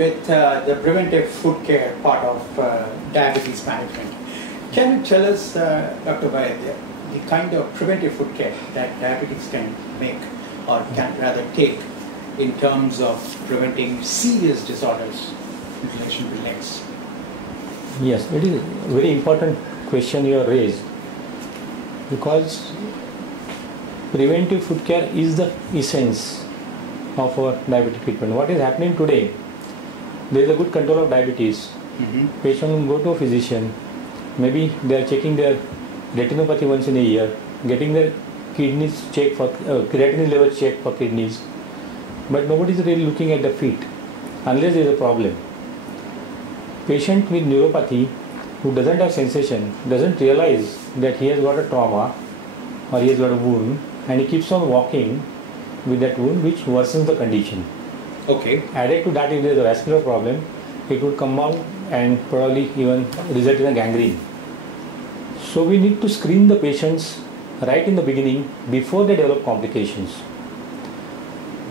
with the preventive food care part of diabetes management. Can you tell us, Dr. Vaidya, the kind of preventive food care that diabetics can make or can rather take in terms of preventing serious disorders in relation to legs? Yes, it is a very important question you have raised, because preventive food care is the essence of our diabetic treatment. What is happening today, there is a good control of diabetes. Patient will go to a physician, maybe they are checking their retinopathy once in a year, getting their kidneys checked for creatinine levels checked for kidneys, but nobody is really looking at the feet unless there is a problem. Patient with neuropathy who doesn't have sensation doesn't realize that he has got a trauma or he has got a wound, and he keeps on walking with that wound, which worsens the condition. Okay. Added to that, if there is a vascular problem, it would come out and probably even result in a gangrene. So we need to screen the patients right in the beginning before they develop complications.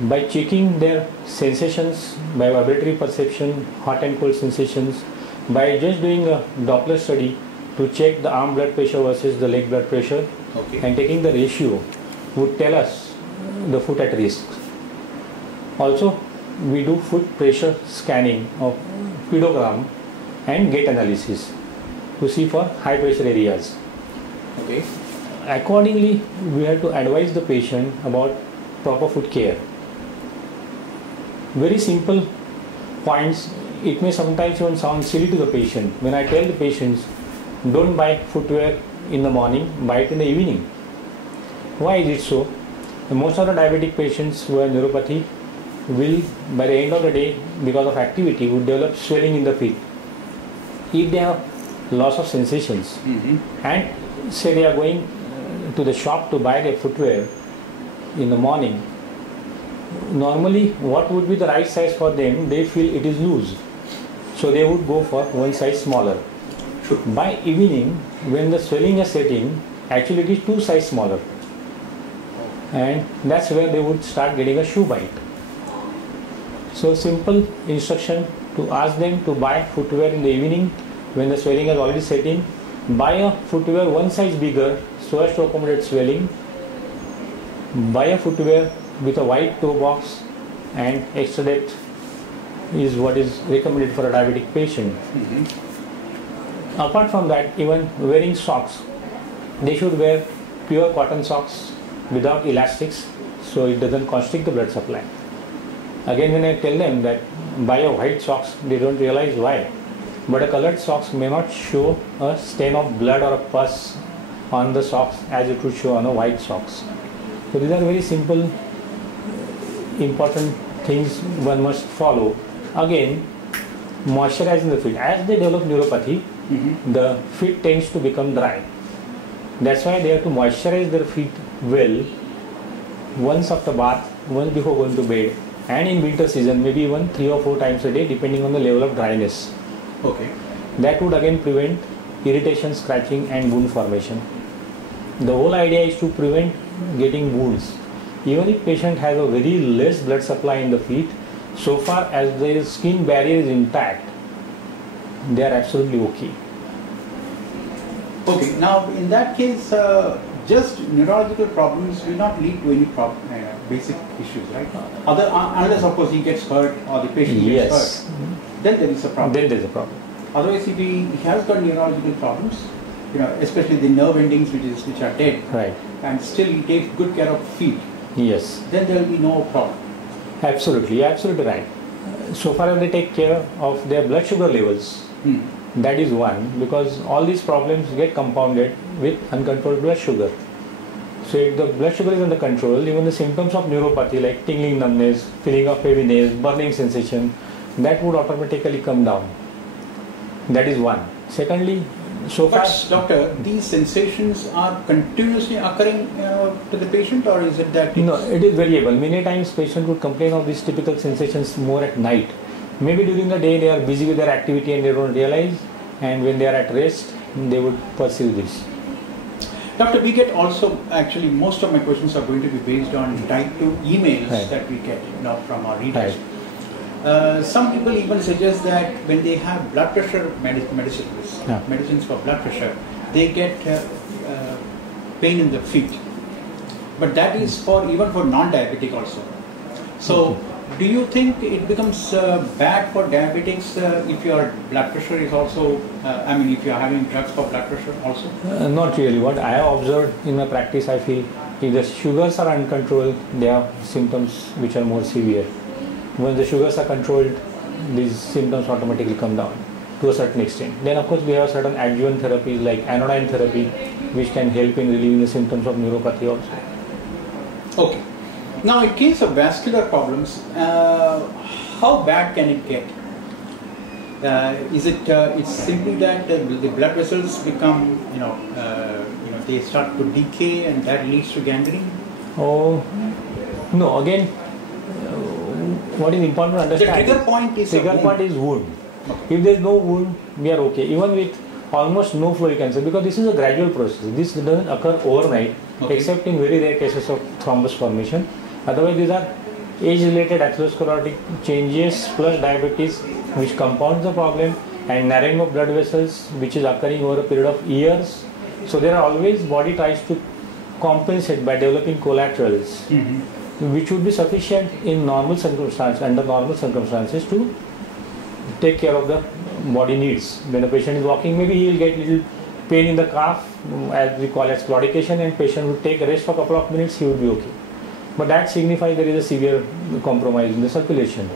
By checking their sensations, by vibratory perception, hot and cold sensations, by just doing a Doppler study to check the arm blood pressure versus the leg blood pressure, and taking the ratio would tell us the foot at risk. Also, we do foot pressure scanning of pedogram and gait analysis to see for high pressure areas. Okay. Accordingly, we have to advise the patient about proper foot care. Very simple points. It may sometimes even sound silly to the patient. When I tell the patients, don't buy footwear in the morning, buy it in the evening. Why is it so? Most of the diabetic patients who have neuropathy will, by the end of the day, because of activity, would develop swelling in the feet. If they have loss of sensations and say they are going to the shop to buy their footwear in the morning, normally what would be the right size for them? They feel it is loose, so they would go for one size smaller. By evening, when the swelling is setting, actually it is 2 sizes smaller, and that's where they would start getting a shoe bite. So simple instruction to ask them to buy footwear in the evening when the swelling is already setting. Buy a footwear 1 size bigger so as to accommodate swelling. Buy a footwear with a wide toe box and extra depth is what is recommended for a diabetic patient. Apart from that, even wearing socks, they should wear pure cotton socks without elastics so it doesn't constrict the blood supply. Again, when I tell them that buy a white socks, they don't realize why. But a colored socks may not show a stain of blood or a pus on the socks as it would show on a white socks. So these are very simple, important things one must follow. Again, moisturizing the feet. As they develop neuropathy, the feet tends to become dry. That's why they have to moisturize their feet well once after bath, once before going to bed, and in winter season maybe even 3 or 4 times a day depending on the level of dryness. Okay. That would again prevent irritation, scratching and wound formation. The whole idea is to prevent getting wounds. Even if patient has a very less blood supply in the feet, so far as their skin barrier is intact, they are absolutely okay. Okay, now in that case, just neurological problems will not lead to any basic issues, right? Unless of course he gets hurt or the patient gets hurt, then there is a problem. Then there is a problem. Otherwise, if he has got neurological problems, especially the nerve endings which are dead, right, and still he takes good care of feet, yes, then there will be no problem. Absolutely, absolutely right. So far as they take care of their blood sugar levels, that is one, because all these problems get compounded with uncontrolled blood sugar. So if the blood sugar is under control, even the symptoms of neuropathy like tingling numbness, feeling of heaviness, burning sensation, that would automatically come down. That is one. Secondly, so far... But doctor, these sensations are continuously occurring to the patient, or is it that... No, it is variable. Many times patient would complain of these typical sensations more at night. Maybe during the day they are busy with their activity and they don't realize, and when they are at rest, they would pursue this. Doctor, we get also, actually most of my questions are going to be based on type 2 emails that we get from our readers. Some people even suggest that when they have blood pressure medicines, Yeah. medicines for blood pressure, they get pain in the feet. But that is for even for non-diabetic also. So, do you think it becomes bad for diabetics if your blood pressure is also, if you are having drugs for blood pressure also? Not really. What I have observed in my practice, I feel if the sugars are uncontrolled, they have symptoms which are more severe. When the sugars are controlled, these symptoms automatically come down to a certain extent. Then of course we have certain adjuvant therapies like anodyne therapy, which can help in relieving the symptoms of neuropathy also. Okay. Now, in case of vascular problems, how bad can it get? Is it? It's simply that the blood vessels become, they start to decay, and that leads to gangrene. Oh no! Again, what is important to understand? The trigger point is wound. Okay. If there is no wound, we are okay. Even with almost no flow, you can say, because this is a gradual process. This doesn't occur overnight, Okay. except in very rare cases of thrombus formation. Otherwise, these are age-related atherosclerotic changes plus diabetes, which compounds the problem, and narrowing of blood vessels, which is occurring over a period of years. So there are always body tries to compensate by developing collaterals, which would be sufficient in normal circumstances, under normal circumstances, to take care of the body needs. When the patient is walking, maybe he will get little pain in the calf, as we call it claudication, and patient would take a rest for a couple of minutes, he would be okay. But that signifies there is a severe compromise in the circulation.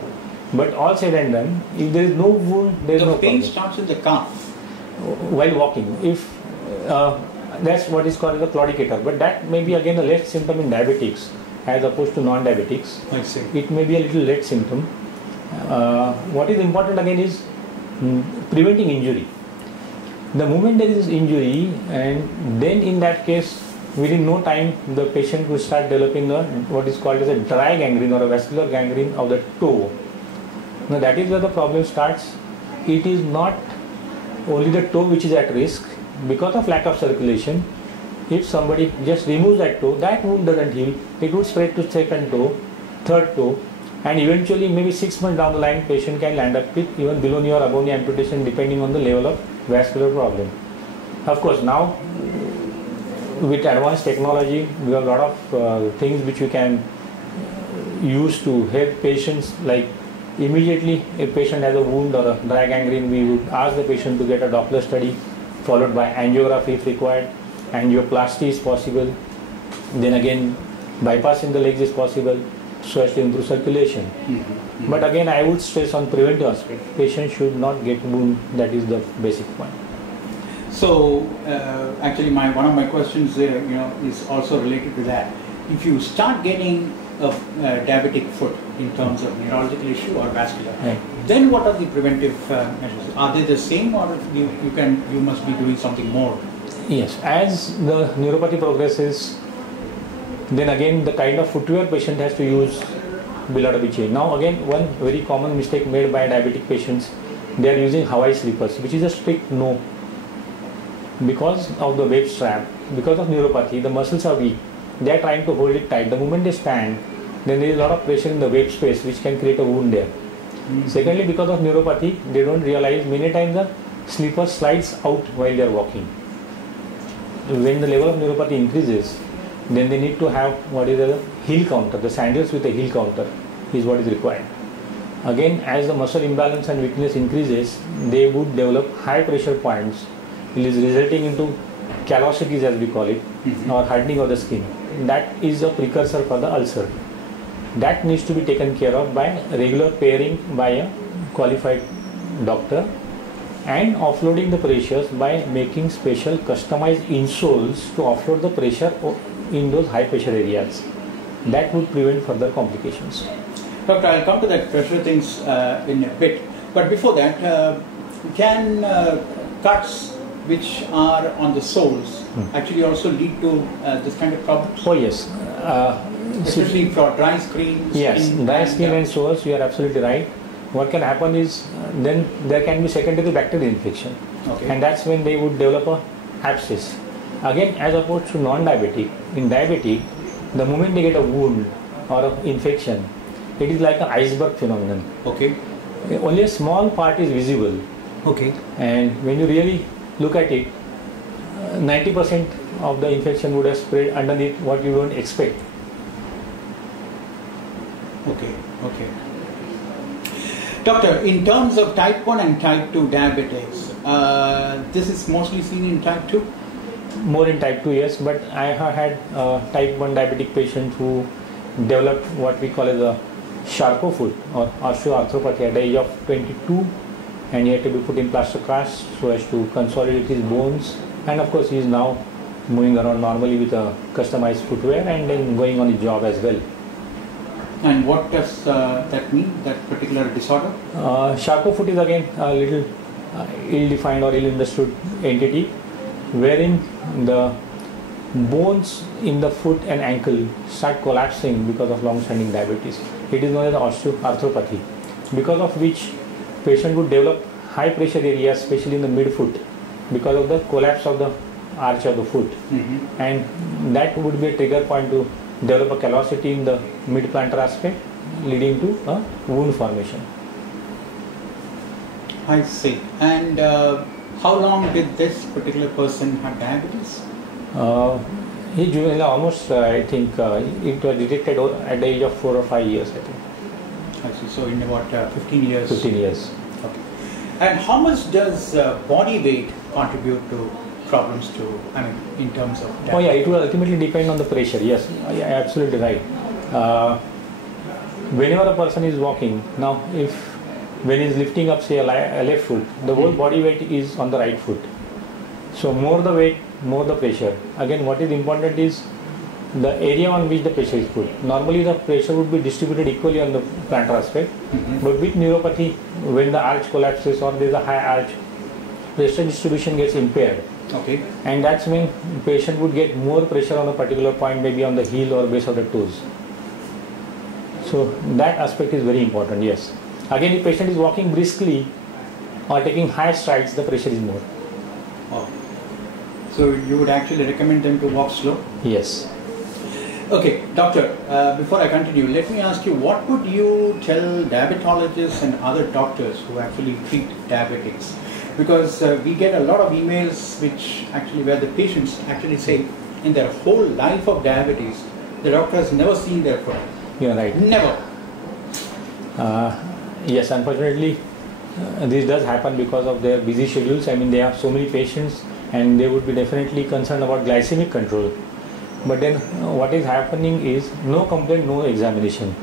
But all said and done, if there is no wound, there is no The pain problem. starts in the calf. While walking, if that's what is called the claudicator, but that may be again a late symptom in diabetics as opposed to non-diabetics. I see. It may be a little late symptom. What is important again is preventing injury. The moment there is injury, and then in that case, within no time, the patient will start developing what is called as a dry gangrene or a vascular gangrene of the toe. Now that is where the problem starts. It is not only the toe which is at risk because of lack of circulation. If somebody just removes that toe, that wound doesn't heal. It would spread to second toe, third toe, and eventually maybe 6 months down the line, patient can land up with even below knee or above knee amputation depending on the level of vascular problem. Of course, now with advanced technology, we have a lot of things which we can use to help patients. Like immediately, if patient has a wound or a dry gangrene, we would ask the patient to get a Doppler study, followed by angiography if required. Angioplasty is possible. Then again, bypassing the legs is possible, so as to improve circulation. But again, I would stress on preventive aspect. Patient should not get wound. That is the basic point. So, actually, one of my questions, is also related to that. If you start getting a diabetic foot in terms of neurological issue or vascular, Right. then what are the preventive measures? Are they the same, or you must be doing something more? Yes, as the neuropathy progresses, then again the kind of footwear patient has to use will have to be changed. Now again, one very common mistake made by diabetic patients, they are using Hawaii slippers, which is a strict no. Because of the web strap, because of neuropathy, the muscles are weak. They are trying to hold it tight. The moment they stand, then there is a lot of pressure in the web space, which can create a wound there. Secondly, because of neuropathy, they don't realize many times the slipper slides out while they are walking. When the level of neuropathy increases, then they need to have what is a heel counter. The sandals with a heel counter is what is required. Again, as the muscle imbalance and weakness increases, they would develop high pressure points. It is resulting into callosities, as we call it, or hardening of the skin. That is a precursor for the ulcer. That needs to be taken care of by regular pairing by a qualified doctor, and offloading the pressures by making special customized insoles to offload the pressure in those high pressure areas. That would prevent further complications. Doctor, I'll come to that pressure things in a bit. But before that, can cuts which are on the soles actually also lead to this kind of problems? Oh yes. Especially for dry skin. Yes, dry skin and soles, you are absolutely right. What can happen is then there can be secondary bacterial infection, and that's when they would develop a abscess. Again, as opposed to non-diabetic, in diabetic, the moment they get a wound or an infection, it is like an iceberg phenomenon. Okay. Only a small part is visible, Okay. and when you really look at it, 90% of the infection would have spread underneath what you don't expect. Okay. Okay. Doctor, in terms of type 1 and type 2 diabetics, this is mostly seen in type 2? More in type 2, yes, but I have had type 1 diabetic patients who developed what we call as a Charcot foot or osteoarthropathy at the age of 22, and he had to be put in plaster cast so as to consolidate his bones, and of course he is now moving around normally with a customized footwear and then going on his job as well. And what does that mean, that particular disorder? Charcot foot is again a little ill-defined or ill-understood entity wherein the bones in the foot and ankle start collapsing because of long-standing diabetes. It is known as osteoarthropathy, because of which patient would develop high pressure areas, especially in the midfoot, because of the collapse of the arch of the foot. Mm-hmm. And that would be a trigger point to develop a callosity in the mid-plantar aspect, leading to a wound formation. I see. And how long did this particular person have diabetes? He juvenile almost, I think, it was detected at the age of 4 or 5 years, I think. I see. So in about 15 years. 15 years. Okay. And how much does body weight contribute to problems in terms of diabetes? Oh yeah, it will ultimately depend on the pressure. Yes, yeah, absolutely right. Whenever a person is walking, now when he is lifting up, say, a left foot, the whole body weight is on the right foot. So more the weight, more the pressure. Again, what is important is the area on which the pressure is put. Normally the pressure would be distributed equally on the plantar aspect, but with neuropathy, when the arch collapses or there is a high arch, pressure distribution gets impaired. Okay. And that's when patient would get more pressure on a particular point, maybe on the heel or base of the toes. So that aspect is very important, yes. Again, if patient is walking briskly or taking high strides, the pressure is more. Oh. So you would actually recommend them to walk slow? Yes. Okay, doctor, before I continue, let me ask you, what would you tell diabetologists and other doctors who actually treat diabetics? Because we get a lot of emails where the patients actually say in their whole life of diabetes, the doctor has never seen their foot. You're right. Never. Yes, unfortunately, this does happen because of their busy schedules. I mean, they have so many patients and they would be definitely concerned about glycemic control. But then what is happening is no complaint, no examination.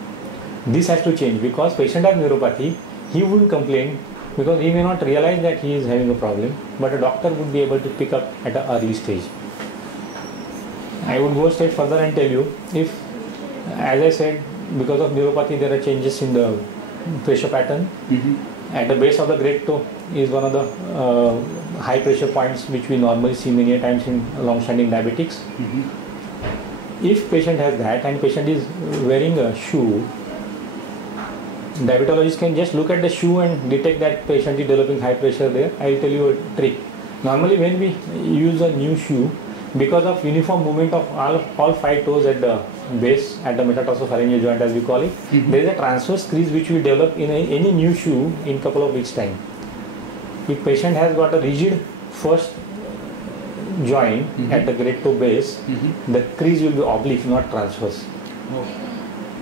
This has to change because patient has neuropathy, he wouldn't complain because he may not realize that he is having a problem, but a doctor would be able to pick up at an early stage. I would go a step further and tell you, if, as I said, because of neuropathy there are changes in the pressure pattern. At the base of the great toe is one of the high pressure points which we normally see many times in long-standing diabetics. If patient has that and patient is wearing a shoe, diabetologist can just look at the shoe and detect that patient is developing high pressure there. I will tell you a trick. Normally when we use a new shoe, because of uniform movement of all 5 toes at the base, at the metatarsophalangeal joint as we call it, there is a transverse crease which will develop in any new shoe in couple of weeks time. If patient has got a rigid first joint at the great toe base, the crease will be oblique, not transverse.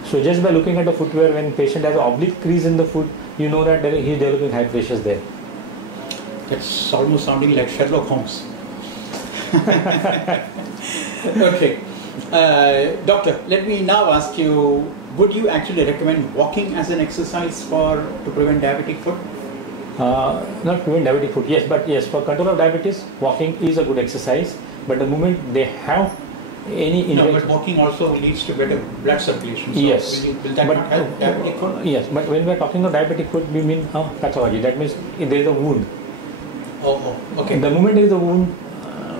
So just by looking at the footwear, when patient has an oblique crease in the foot, you know that he is developing high pressures there. That's almost sounding like Sherlock Holmes. Okay. Doctor, let me now ask you, would you actually recommend walking as an exercise to prevent diabetic foot? Not prevent diabetic foot, yes, but yes, for control of diabetes, walking is a good exercise, but the moment they have any No, but walking also leads to better blood circulation. So yes. will that not help diabetic foot? Yes, but when we are talking of diabetic foot, we mean pathology. That means if there is a wound. Okay. The moment there is a wound,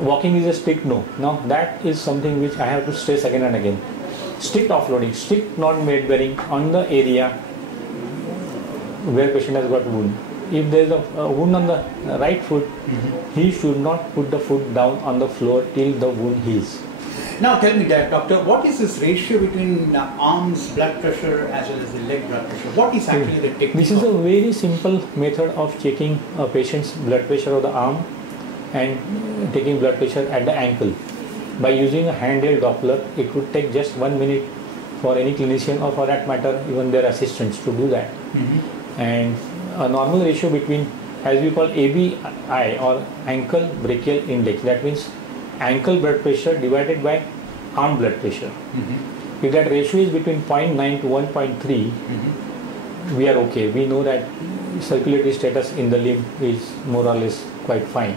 walking is a strict no. Now that is something which I have to stress again and again. Strict offloading, strict non-weight bearing on the area where patient has got wound. If there is a wound on the right foot, he should not put the foot down on the floor till the wound heals. Now tell me that, doctor, what is this ratio between arms blood pressure as well as the leg blood pressure? What is actually the technique? This is a very simple method of checking a patient's blood pressure of the arm and taking blood pressure at the ankle. By using a handheld Doppler, it would take just 1 minute for any clinician, or for that matter even their assistants, to do that. And a normal ratio between, as we call ABI, or ankle brachial index, that means ankle blood pressure divided by arm blood pressure. If that ratio is between 0.9 to 1.3, we are okay. We know that circulatory status in the limb is more or less quite fine.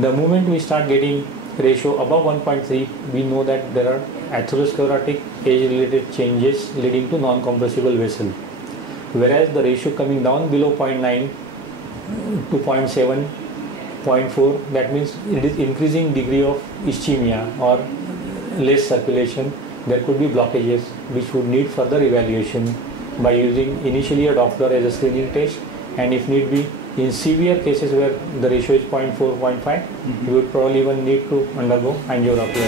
The moment we start getting ratio above 1.3, we know that there are atherosclerotic age-related changes leading to non-compressible vessel. Whereas the ratio coming down below 0.9 to 0.7, 0.4, that means it is increasing degree of ischemia or less circulation. There could be blockages which would need further evaluation by using initially a Doppler as a screening test, and if need be, in severe cases where the ratio is 0.4, 0.5, you would probably even need to undergo angiography.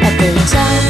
At the top